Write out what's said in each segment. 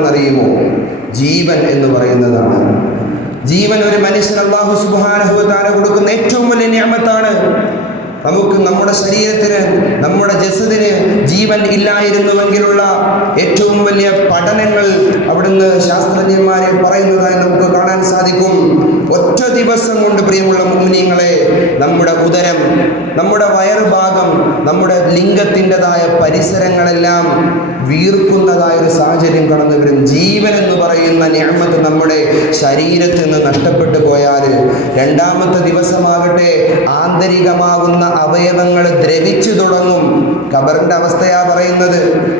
എന്താണെന്നറിയുമോ ജീവൻ എന്ന് പറയുന്നതാണ്. ജീവൻ ഒരു മനുഷ്യൻ അള്ളാഹു സുബാനഹുത്താല കൊടുക്കുന്ന ഏറ്റവും വലിയ ഞാമത്താണ് നമുക്ക് നമ്മുടെ ശരീരത്തിന് നമ്മുടെ ജസദിന് ജീവൻ ഇല്ലായിരുന്നുവെങ്കിലുള്ള ഏറ്റവും വലിയ പഠനങ്ങൾ അവിടുന്ന് ശാസ്ത്രജ്ഞന്മാരെ പറയുന്നതായി നമുക്ക് കാണാൻ സാധിക്കും. ഒറ്റ ദിവസം കൊണ്ട് പ്രിയമുള്ള മുനിങ്ങളെ നമ്മുടെ ഉദരം നമ്മുടെ വയറുഭാഗം നമ്മുടെ ലിംഗത്തിന്റെതായ പരിസരങ്ങളെല്ലാം വീർക്കുന്നതായ ഒരു സാഹചര്യം കടന്നു വരും ജീവൻ എന്ന് പറയുന്ന ഞാമത്ത് നമ്മുടെ ശരീരത്തിൽ നിന്ന് നഷ്ടപ്പെട്ടു പോയാൽ രണ്ടാമത്തെ ദിവസമാകട്ടെ ആന്തരികമാകുന്ന അവയവങ്ങൾ ദ്രവിച്ചു തുടങ്ങും. കബറിന്റെ അവസ്ഥയാ പറയുന്നത്.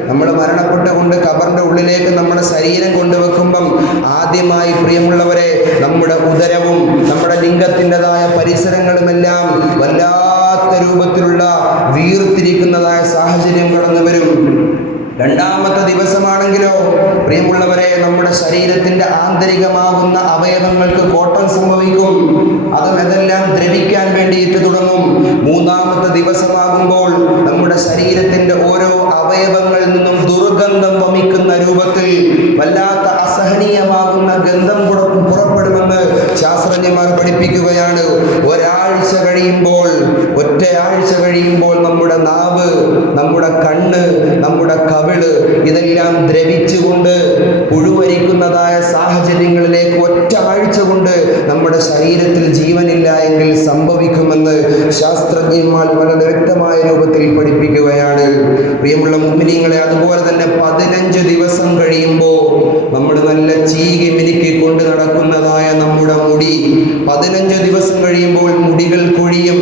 നമ്മൾ മരണപ്പെട്ടുകൊണ്ട് ഖബറിന്റെ ഉള്ളിലേക്ക് നമ്മുടെ ശരീരം കൊണ്ടുവെക്കുമ്പം ആദ്യമായി പ്രിയമുള്ളവരെ നമ്മുടെ ഉദരവും നമ്മുടെ ലിംഗത്തിന്റെതായ പരിസരങ്ങളുമെല്ലാം വല്ലാത്ത രൂപത്തിലുള്ള വീർത്തിരിക്കുന്നതായ സാഹചര്യം കടന്നു വരും. രണ്ടാമത്തെ ദിവസമാണെങ്കിലോ പ്രിയമുള്ളവരെ നമ്മുടെ ശരീരത്തിന്റെ ആന്തരികമാകുന്ന അവയവങ്ങൾക്ക് കോട്ടം സംഭവിക്കും. അതും അതെല്ലാം ദ്രവിക്കാൻ വേണ്ടിയിട്ട് തുടങ്ങും മൂന്നാമത്തെ ദിവസമാകുമ്പോൾ നമ്മുടെ ശരീരത്തിന്റെ ഓരോ അവയവങ്ങളിൽ നിന്നും ദുർഗന്ധം വമിക്കുന്ന രൂപത്തിൽ വല്ലാത്ത അസഹനീയമാകുന്ന ഗന്ധം പുറ- പുറപ്പെടുമെന്ന് ശാസ്ത്രജ്ഞന്മാർ പഠിപ്പിക്കുകയാണ് ഒരാഴ്ച കഴിയുമ്പോൾ ഒറ്റയാഴ്ച കഴിയുമ്പോൾ നമ്മുടെ നാവ് നമ്മുടെ കണ്ണ് നമ്മുടെ കവിൾ ഇതെല്ലാം ദ്രവിച്ചുകൊണ്ട് പുഴുവരിക്കുന്നതായ സാഹചര്യങ്ങളിലേക്ക് ഒറ്റ ആഴ്ച കൊണ്ട് നമ്മുടെ ശരീരത്തിൽ ജീവനില്ല എങ്കിൽ സംഭവിക്കുമെന്ന് ശാസ്ത്രജ്ഞന്മാർ വളരെ വ്യക്തമായ രൂപത്തിൽ പഠിപ്പിക്കുകയാണ് പ്രിയമുള്ള മുമ്പിനിങ്ങളെ അതുപോലെ തന്നെ പതിനഞ്ച് ദിവസം കഴിയുമ്പോൾ നമ്മൾ നല്ല ചീകി മിനുക്കി കൊണ്ട് നടക്കുന്നതായ നമ്മുടെ മുടി പതിനഞ്ച് ദിവസം കഴിയുമ്പോൾ മുടികൾ കൊഴിയും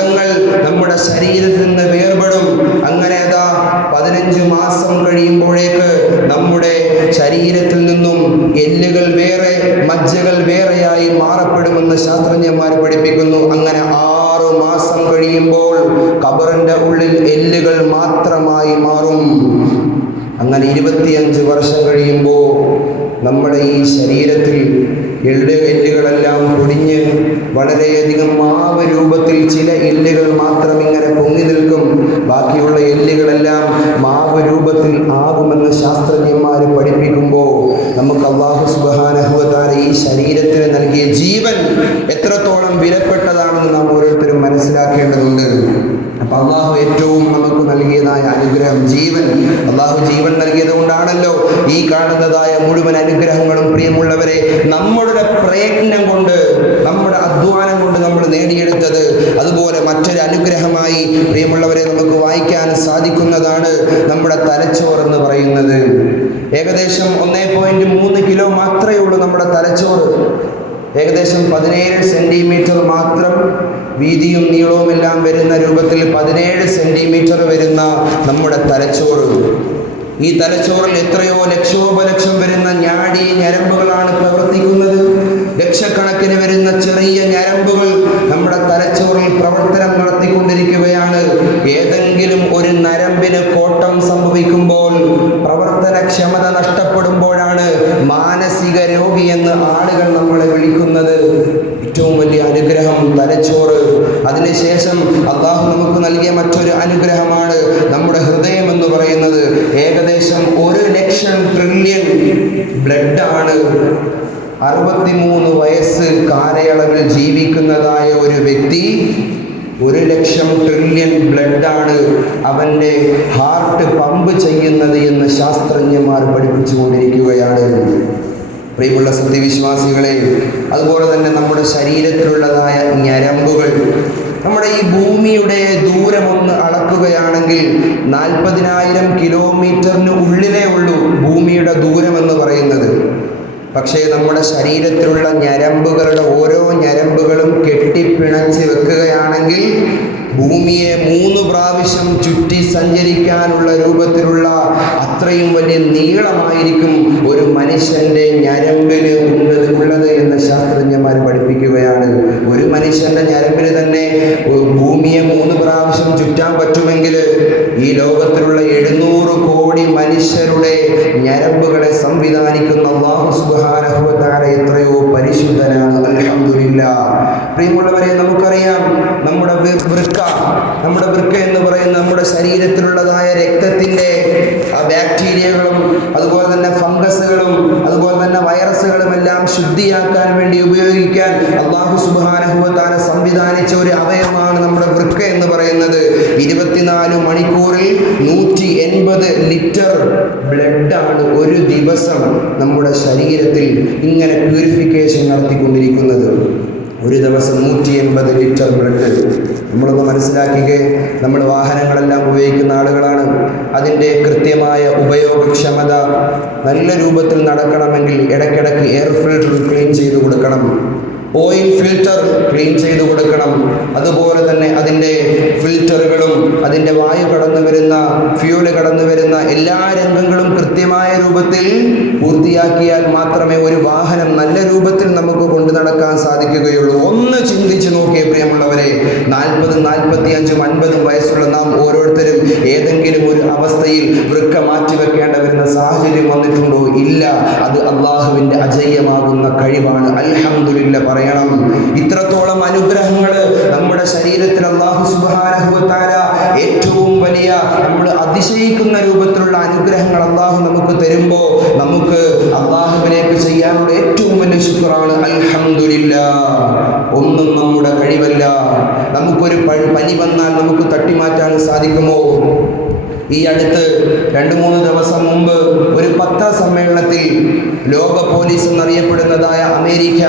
നഖങ്ങൾ നമ്മുടെ ശരീരത്തിൽ നിന്ന് വേർപെടും. അങ്ങനെ അതാ പതിനഞ്ച് മാസം കഴിയുമ്പോഴേക്ക് നമ്മുടെ ശരീരത്തിൽ നിന്നും എല്ലുകൾ വേറെ മജ്ജകൾ വേറെയായി മാറപ്പെടുമെന്ന് ശാസ്ത്രജ്ഞന്മാർ പഠിപ്പിക്കുന്നു. അങ്ങനെ ആറു മാസം കഴിയുമ്പോൾ കബറിന്റെ ഉള്ളിൽ എല്ലുകൾ മാത്രമായി മാറും. അങ്ങനെ ഇരുപത്തിയഞ്ച് വർഷം കഴിയുമ്പോൾ നമ്മുടെ ഈ ശരീരത്തിൽ എല്ല് എല്ലുകളെല്ലാം പൊടിഞ്ഞ് വളരെയധികം മാവ് രൂപത്തിൽ ചില എല്ലുകൾ മാത്രം ഇങ്ങനെ പൊങ്ങി നിൽക്കും. ബാക്കിയുള്ള എല്ലുകളെല്ലാം മാവ് രൂപത്തിൽ ആകുമെന്ന് ശാസ്ത്രജ്ഞന്മാർ പഠിപ്പിക്കുമ്പോൾ നമുക്ക് അള്ളാഹു സുബാനഹുവത്താര ഈ ശരീരത്തിന് നൽകിയ ജീവൻ എത്രത്തോളം വിലപ്പെട്ടതാണെന്ന് നാം ഓരോരുത്തരും മനസ്സിലാക്കേണ്ടതുണ്ട്. അപ്പൊ അള്ളാഹു ഏറ്റവും നമുക്ക് നൽകിയതായ അനുഗ്രഹം ജീവൻ. അള്ളാഹു ജീവൻ നൽകിയത് കൊണ്ടാണല്ലോ ഈ കാണുന്നതായ മുഴുവൻ അനുഗ്രഹങ്ങളും പ്രിയമുള്ളവരെ നമ്മളുടെ പ്രയത്നം കൊണ്ട് നമ്മുടെ അധ്വാനം കൊണ്ട് നമ്മൾ നേടിയെടുത്തത്. അതുപോലെ മറ്റൊരു അനുഗ്രഹമായി പ്രിയമുള്ളവരെ നമുക്ക് വായിക്കാൻ സാധിക്കുന്നതാണ് നമ്മുടെ തലച്ചോറ് എന്ന് പറയുന്നത്. ഏകദേശം ഒന്നേ പോയിന്റ് മൂന്ന് കിലോ മാത്രമേ ഉള്ളൂ നമ്മുടെ തലച്ചോറ്. ഏകദേശം പതിനേഴ് സെന്റിമീറ്റർ മാത്രം വീതിയും നീളവുമെല്ലാം വരുന്ന രൂപത്തിൽ പതിനേഴ് സെന്റിമീറ്റർ വരുന്ന നമ്മുടെ തലച്ചോറ്. ഈ തലച്ചോറിൽ എത്രയോ ലക്ഷോപലക്ഷം വരുന്ന ഞാടി ഞരമ്പുകളാണ് പ്രവർത്തിക്കുന്നത്. ലക്ഷക്കണക്കിന് വരുന്ന ചെറിയ ഞരമ്പുകൾ നമ്മുടെ തലച്ചോറിൽ പ്രവർത്തനം നടത്തിക്കൊണ്ടിരിക്കുകയാണ്. ഏതെങ്കിലും ഒരു നരമ്പിന് കോട്ടം സംഭവിക്കുമ്പോൾ പ്രവർത്തനക്ഷമത നഷ്ടപ്പെടുമ്പോഴാണ് മാനസിക രോഗി എന്ന് ആളുകൾ നമ്മളെ വിളിക്കുന്നത്. ഏറ്റവും വലിയ അനുഗ്രഹം തലച്ചോറ് അതിനുശേഷം അള്ളാഹു നമുക്ക് നൽകിയ മറ്റൊരു അനുഗ്രഹമാണ് നമ്മുടെ ഹൃദയം എന്ന് പറയുന്നത്. ഏകദേശം ഒരു ലക്ഷം ട്രില്യൺ ബ്ലഡാണ് അറുപത്തിമൂന്ന് വയസ്സ് കാലയളവിൽ ജീവിക്കുന്നതായ ഒരു വ്യക്തി ഒരു ലക്ഷം ട്രില്യൺ ബ്ലഡാണ് അവന്റെ ഹാർട്ട് പമ്പ് ചെയ്യുന്നത് എന്ന് ശാസ്ത്രജ്ഞന്മാർ പഠിപ്പിച്ചുകൊണ്ടിരിക്കുകയാണ്. പ്രിയമുള്ള സത്യവിശ്വാസികളെ അതുപോലെ തന്നെ നമ്മുടെ ശരീരത്തിലുള്ളതായ ഞരമ്പുകൾ. നമ്മുടെ ഈ ഭൂമിയുടെ ദൂരമൊന്ന് അളക്കുകയാണെങ്കിൽ നാൽപ്പതിനായിരം കിലോമീറ്ററിന് ഉള്ളിലേ ഉള്ളൂ ഭൂമിയുടെ ദൂരം എന്ന് പറയുന്നത്. പക്ഷേ നമ്മുടെ ശരീരത്തിലുള്ള ഞരമ്പുകളുടെ ഓരോ ഞരമ്പുകളും കെട്ടിപ്പിണച്ച് വെക്കുകയാണെങ്കിൽ ഭൂമിയെ മൂന്ന് പ്രാവശ്യം ചുറ്റി സഞ്ചരിക്കാനുള്ള രൂപത്തിലുള്ള അത്രയും വലിയ നീളമായിരിക്കും ഒരു മനുഷ്യന്റെ ഞരമ്പിന് ഉള്ളത് ഉള്ളത് എന്ന് ശാസ്ത്രജ്ഞന്മാർ പഠിപ്പിക്കുകയാണ് ഒരു മനുഷ്യന്റെ ഞരമ്പിന് തന്നെ ഒരു ഭൂമിയെ മൂന്ന് പ്രാവശ്യം ചുറ്റാൻ പറ്റുമെങ്കിൽ ഈ ലോകത്തിലുള്ള എഴുന്നൂറ് കോടി മനുഷ്യരുടെ ഞരമ്പുകളെ സംവിധാനിക്കുന്ന അള്ളാഹു സുബ്ഹാനഹു വ തആല എത്രയോ പരിശുദ്ധനാണ് അൽഹംദുലില്ലാ പ്രിയമുള്ളവരെ നമുക്കറിയാം നമ്മുടെ വൃ- വൃക്ക നമ്മുടെ വൃക്ക എന്ന് പറയുന്ന ശരീരത്തിലുള്ളതായ രക്തത്തിന്റെ ബാക്ടീരിയകളും അതുപോലെ തന്നെ ഫംഗസുകളും അതുപോലെ തന്നെ വൈറസുകളും എല്ലാം ശുദ്ധിയാക്കാൻ വേണ്ടി ഉപയോഗിക്കാൻ അള്ളാഹു സുബാനഹുവത്താല സംവിധാനിച്ച ഒരു അവയവമാണ് നമ്മുടെ വൃക്ക എന്ന് പറയുന്നത്. ഇരുപത്തിനാല് മണിക്കൂറിൽ നൂറ്റി എൺപത് ലിറ്റർ ബ്ലഡാണ് ഒരു ദിവസം നമ്മുടെ ശരീരത്തിൽ ഇങ്ങനെ പ്യൂരിഫിക്കേഷൻ നടത്തിക്കൊണ്ടിരിക്കുന്നത്. ഒരു ദിവസം നൂറ്റി എൺപത് ലിറ്റർ ബ്ലഡ് നമ്മളൊന്ന് മനസ്സിലാക്കുക നമ്മൾ വാഹനങ്ങളെല്ലാം ഉപയോഗിക്കുന്ന ആളുകളാണ്. അതിന്റെ കൃത്യമായ ഉപയോഗക്ഷമത നല്ല രൂപത്തിൽ നടക്കണമെങ്കിൽ ഇടയ്ക്കിടയ്ക്ക് എയർ ഫിൽട്ടർ ക്ലീൻ ചെയ്ത് കൊടുക്കണം. ഓയിൽ ഫിൽറ്റർ ക്ലീൻ ചെയ്ത് കൊടുക്കണം. അതുപോലെ തന്നെ അതിന്റെ ഫിൽറ്ററുകളും അതിന്റെ വായു കടന്നു വരുന്ന ഫ്യൂൽ കടന്നു വരുന്ന എല്ലാ രംഗങ്ങളും കൃത്യമായ രൂപത്തിൽ പൂർത്തിയാക്കിയാൽ മാത്രമേ ഒരു വാഹനം നല്ല രൂപത്തിൽ നമുക്ക് കൊണ്ടു നടക്കാൻ സാധിക്കുകയുള്ളൂ. ഒന്ന് ചിന്തിച്ചു നോക്കിയേ പ്രിയമുള്ളവരെ. നാൽപ്പതും നാൽപ്പത്തി അഞ്ചും അൻപതും വയസ്സുള്ള നാം ഓരോരുത്തരും ഏതെങ്കിലും ഒരു അവസ്ഥയിൽ വൃക്ക മാറ്റിവെക്കേണ്ട വരുന്ന സാഹചര്യം വന്നിട്ടുണ്ടോ? ഇല്ല. അത് അള്ളാഹുവിന്റെ അജയ്യമാകുന്ന കഴിവാണ്. അൽഹംദുലില്ല പറയണം. ഇത്രത്തോളം അനുഗ്രഹങ്ങൾ നമ്മുടെ ശരീരത്തിൽ അള്ളാഹു സുബാനഹുത്താര ഏറ്റവും വലിയ നമ്മൾ അതിശയിക്കുന്ന രൂപത്തിലുള്ള അനുഗ്രഹങ്ങൾ അള്ളാഹു നമുക്ക് തരുമ്പോൾ നമുക്ക് അള്ളാഹുവിനേക്ക് ചെയ്യാനുള്ള ഏറ്റവും വലിയ ശുക്രാണ് അൽഹമില്ല ഒന്നും നമ്മുടെ കഴിവല്ല. നമുക്കൊരു പനി വന്നാൽ നമുക്ക് തട്ടിമാറ്റാൻ സാധിക്കുമോ? ഈ അടുത്ത് രണ്ട് മൂന്ന് ദിവസം മുമ്പ് ഒരു പത്രസമ്മേളനത്തിൽ ലോക പോലീസ് എന്നറിയപ്പെടുന്നതായ അമേരിക്ക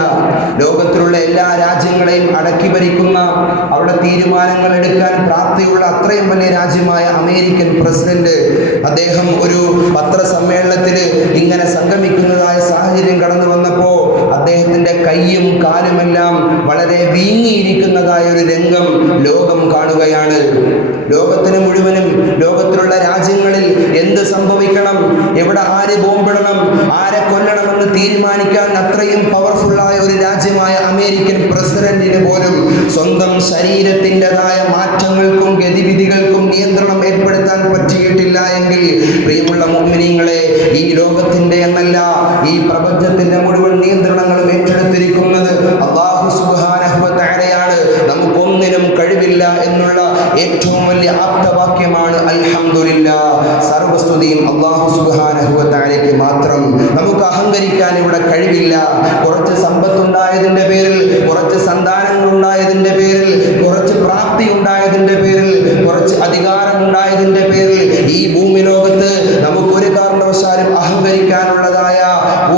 ലോകത്തിലുള്ള എല്ലാ രാജ്യങ്ങളെയും അടക്കി ഭരിക്കുന്ന തീരുമാനങ്ങൾ എടുക്കാൻ പ്രാപ്തിയുള്ള അത്രയും വലിയ രാജ്യമായ അമേരിക്കൻ പ്രസിഡന്റ് അദ്ദേഹം ഒരു പത്രസമ്മേളനത്തിൽ ഇങ്ങനെ സംഗമിക്കുന്നതായ സാഹചര്യം കടന്നു വന്നപ്പോൾ അദ്ദേഹത്തിന്റെ കൈയും കാലുമെല്ലാം വളരെ വീങ്ങിയിരിക്കുന്നതായ ഒരു രംഗം ലോകം കാണുകയാണ്. ലോകത്തിന് മുഴുവനും ലോകത്തിലുള്ള രാജ്യങ്ങളിൽ എന്ത് സംഭവിക്കണം എവിടെ ആര് ബോംബിടണം ആരെ കൊല്ലണമെന്ന് തീരുമാനിക്കാൻ അത്രയും പവർഫുള്ളായ ഒരു രാജ്യമായ അമേരിക്കൻ പ്രസിഡന്റിന് പോലും സ്വന്തം ശരീരത്തിന്റെതായ മാറ്റങ്ങൾക്കും ഗതിവിധികൾക്കും നിയന്ത്രണം ഏർപ്പെടുത്താൻ പറ്റിയിട്ടില്ല എങ്കിൽ പ്രിയമുള്ള മോമിനിങ്ങളെ ഈ ലോകത്തിന്റെ എന്നല്ല ഈ പ്രപഞ്ചത്തിന്റെ മുഴുവൻ നിയന്ത്രണങ്ങളും ഏറ്റെടുത്തിരിക്കുന്നത് അള്ളാഹു സുബാനഹുബത്തയാണ് നമുക്കൊന്നിനും കഴിവില്ല എന്നുള്ള ഏറ്റവും വലിയ ആപ്തവാക്യമാണ് അൽഹംദുലില്ല സർവസ്തുതിയും അള്ളാഹു സുബാനഹുബത്താരയ്ക്ക് മാത്രം അഹങ്കരിക്കാൻ ഇവിടെ കഴിവില്ല. കുറച്ച് സമ്പത്തുണ്ടായതിന്റെ പേരിൽ കുറച്ച് സന്താനങ്ങൾ ഉണ്ടായതിന്റെ പേരിൽ കുറച്ച് പ്രാപ്തി ഉണ്ടായതിന്റെ പേരിൽ കുറച്ച് അധികാരം ഉണ്ടായതിന്റെ പേരിൽ ഈ ഭൂമി ലോകത്ത് നമുക്ക് ഒരു കാരണവശാലും അഹങ്കരിക്കാനുള്ളതായ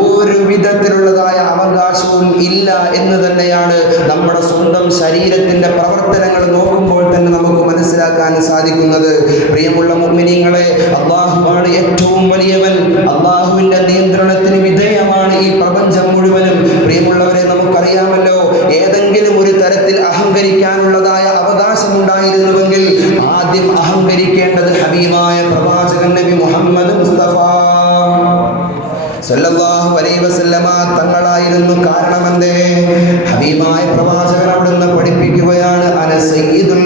ഒരു വിധത്തിലുള്ളതായ അവകാശവും ഇല്ല എന്ന് തന്നെയാണ് നമ്മുടെ സ്വന്തം ശരീരത്തിന്റെ പ്രവർത്തനങ്ങൾ നോക്കുമ്പോൾ തന്നെ നമുക്ക് മനസ്സിലാക്കാൻ സാധിക്കുന്നത്. പ്രിയമുള്ള മുഗ്മിനിങ്ങളെ അള്ളാഹുവാണ് ഏറ്റവും വലിയവൻ. അള്ളാഹുവിന്റെ നിയന്ത്രണത്തിന് വിധേയമാണ് ഈ പ്രപഞ്ചം മുഴുവനും പ്രിയമുള്ളവരെ നമുക്കറിയാമല്ലോ ഏതെങ്കിലും ഒരു തരത്തിൽ അഹങ്കരിക്കാനുള്ളതായ അവകാശമുണ്ടായിരുന്നുവെങ്കിൽ ആദ്യം അഹങ്കരിക്കേണ്ടത് ഹബീബായ പ്രവാചകൻ നബി മുഹമ്മദ് മുസ്തഫ. സല്ലല്ലാഹു അലൈഹി വസല്ലമ തങ്ങളായിരുന്നു കാരണമെന്തേ? ഹബീബായ പ്രവാചകൻ അവിടുന്ന് പഠിപ്പിക്കുകയാണ് അന സയ്യിദുൽ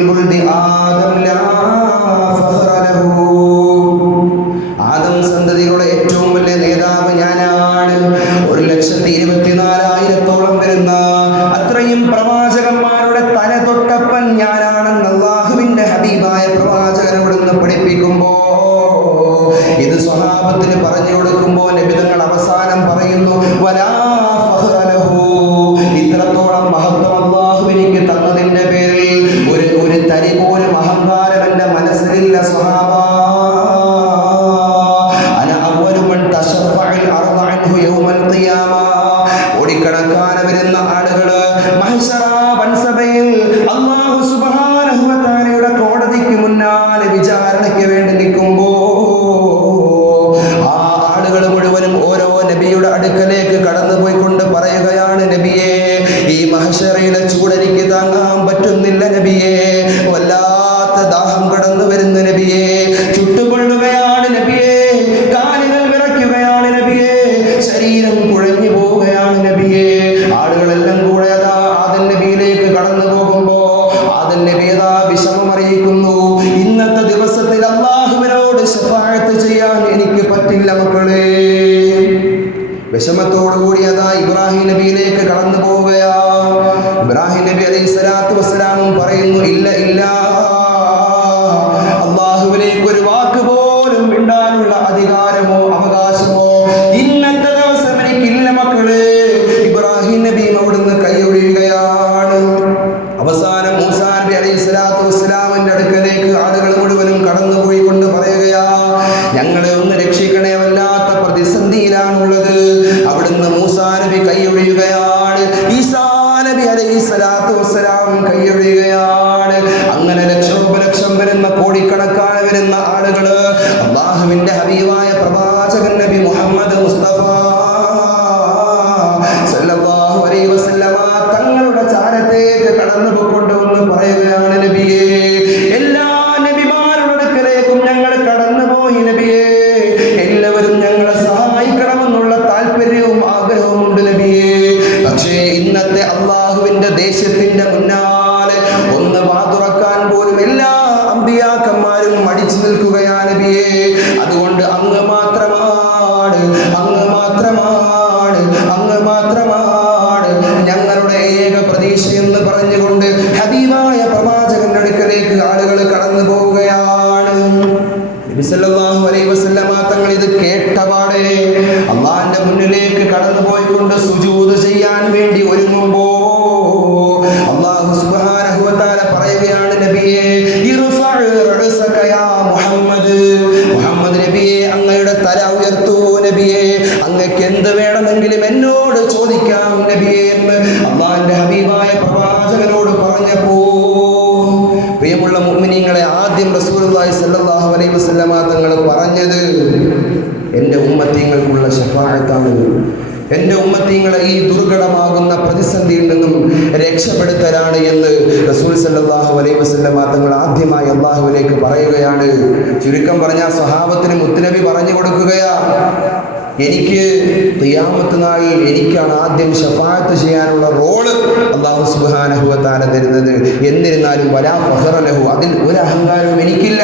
ശരീരം കുഴഞ്ഞു മൂസാനബി കൈയൊഴിയുകയാണ്. ഈസാനബി അലൈഹി സ്വലാത്തു വസ്സലാം കൈയൊഴിയുകയാണ്. അങ്ങനെ ലക്ഷോപലക്ഷം വരുന്ന പ്രതിസന്ധിയിൽ നിന്നും രക്ഷപ്പെടുത്തലാണ് എന്ന് റസൂൽ സല്ലാഹു അലൈഹി വസ്ലമ തങ്ങൾ ആദ്യമായി അള്ളാഹുവിലേക്ക് പറയുകയാണ്. ചുരുക്കം പറഞ്ഞ സ്വഭാവത്തിന് മുത്തുനബി പറഞ്ഞു കൊടുക്കുകയാ. എനിക്ക് തിയാമത്ത് നാളിൽ എനിക്കാണ് ആദ്യം ഷഫാത്ത് ചെയ്യാനുള്ള റോൾ അള്ളാഹു സുബാനഹുവ താല തരുന്നത്. എന്നിരുന്നാലും വരാ ഫഹറലഹു അതിൽ ഒരു അഹങ്കാരവും എനിക്കില്ല.